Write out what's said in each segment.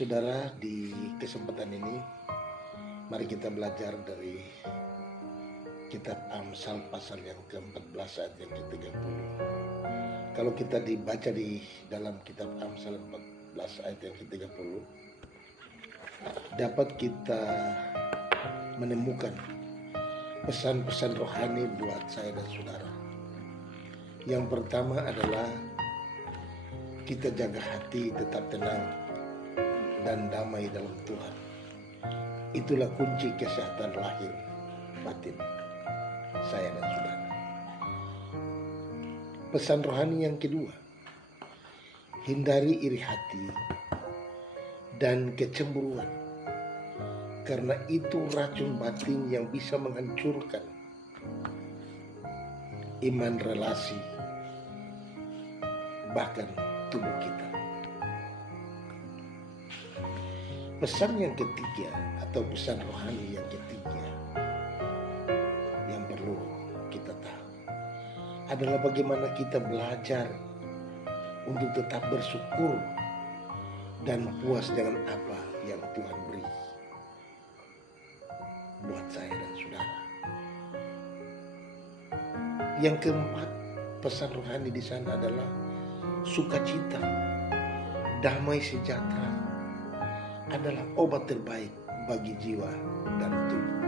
Saudara, di kesempatan ini mari kita belajar dari kitab Amsal pasal yang ke-14 ayat yang ke-30. Kalau kita dibaca di dalam kitab Amsal 14 ayat yang ke-30, dapat kita menemukan pesan-pesan rohani buat saya dan saudara. Yang pertama adalah kita jaga hati tetap tenang dan damai dalam Tuhan. Itulah kunci kesehatan lahir batin saya dan saudara. Pesan rohani yang kedua, hindari iri hati dan kecemburuan, karena itu racun batin yang bisa menghancurkan iman, relasi, bahkan tubuh kita. Pesan yang ketiga atau pesan rohani yang ketiga yang perlu kita tahu adalah bagaimana kita belajar untuk tetap bersyukur dan puas dengan apa yang Tuhan beri buat saya dan saudara. Yang keempat, pesan rohani di sana adalah sukacita, damai sejahtera adalah obat terbaik bagi jiwa dan tubuh.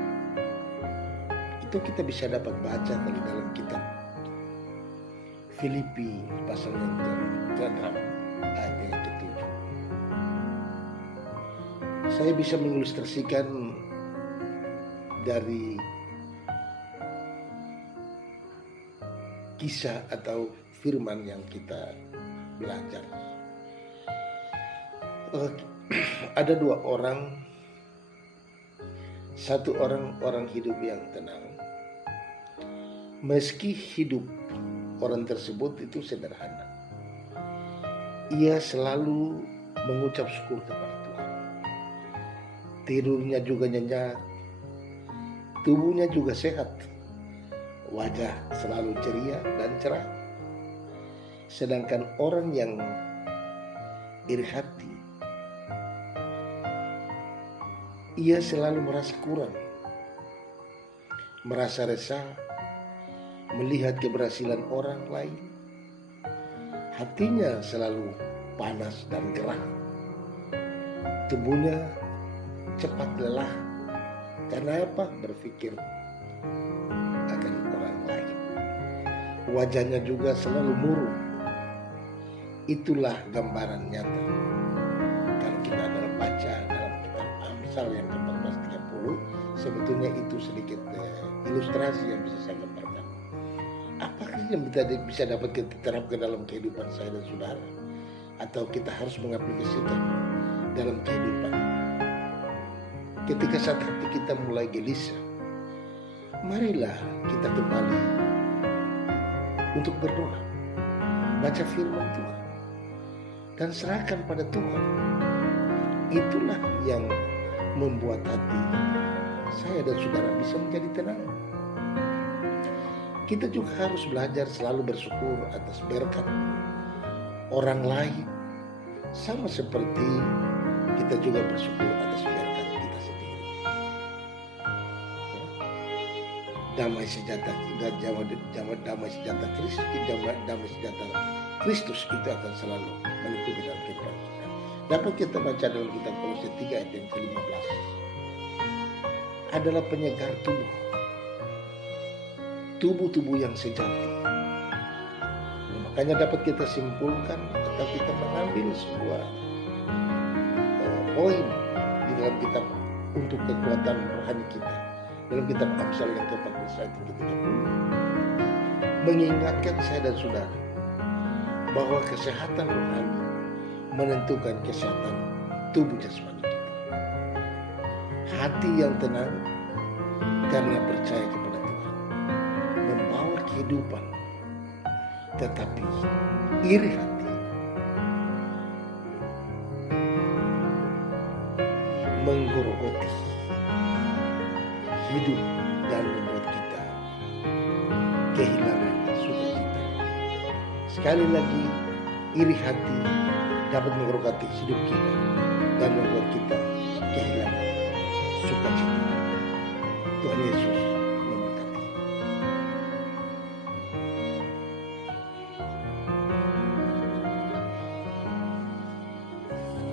Itu kita bisa dapat baca kalau dalam kitab Filipi pasal yang ke-6 ayat yang ke-7. Saya bisa mengilustrasikan dari kisah atau firman yang kita belajar. Ada dua orang, satu orang hidup yang tenang, meski hidup orang tersebut itu sederhana. Ia selalu mengucap syukur kepada Tuhan. Tidurnya juga nyenyak, tubuhnya juga sehat, wajah selalu ceria dan cerah. Sedangkan orang yang iri hati, ia selalu merasa kurang, merasa resah melihat keberhasilan orang lain. Hatinya selalu panas dan gerah. Tubuhnya cepat lelah. Karena apa? Berpikir akan orang lain. Wajahnya juga selalu murung. Itulah gambaran nyata. Kalau kita dalam baca dalam kitab Amsal yang ke-14:30, sebetulnya itu sedikit ilustrasi yang bisa saya gambarkan. Apakah yang bisa dapat kita terapkan dalam kehidupan saya dan saudara? Atau kita harus mengaplikasikan dalam kehidupan? Ketika saat hati kita mulai gelisah, marilah kita kembali untuk berdoa, baca firman Tuhan, dan serahkan pada Tuhan. Itulah yang membuat hati saya dan saudara bisa menjadi tenang. Kita juga harus belajar selalu bersyukur atas berkat orang lain, sama seperti kita juga bersyukur atas berkat kita sendiri. Damai sejahtera Kristus itu akan selalu meliputi dalam kehidupan kita. Dapat kita baca dalam kitab Kolose 3 ayat yang ke-15. Adalah penyegar tubuh yang sejati. Makanya dapat kita simpulkan atau kita mengambil sebuah poin di dalam kitab untuk kekuatan rohani kita. Dalam kitab Amsal yang ke-14 ayat yang ke-30, mengingatkan saya dan saudara bahwa kesehatan rohani menentukan kesehatan tubuh jasmani kita. Hati yang tenang karena percaya kepada Tuhan membawa kehidupan, tetapi iri hati menggerogoti hidup dan membuat kita kehilangan sukacita. Sekali lagi, iri hati dapat menggerogoti hidup kita dan membuat kita kehilangan sukacita. Tuhan Yesus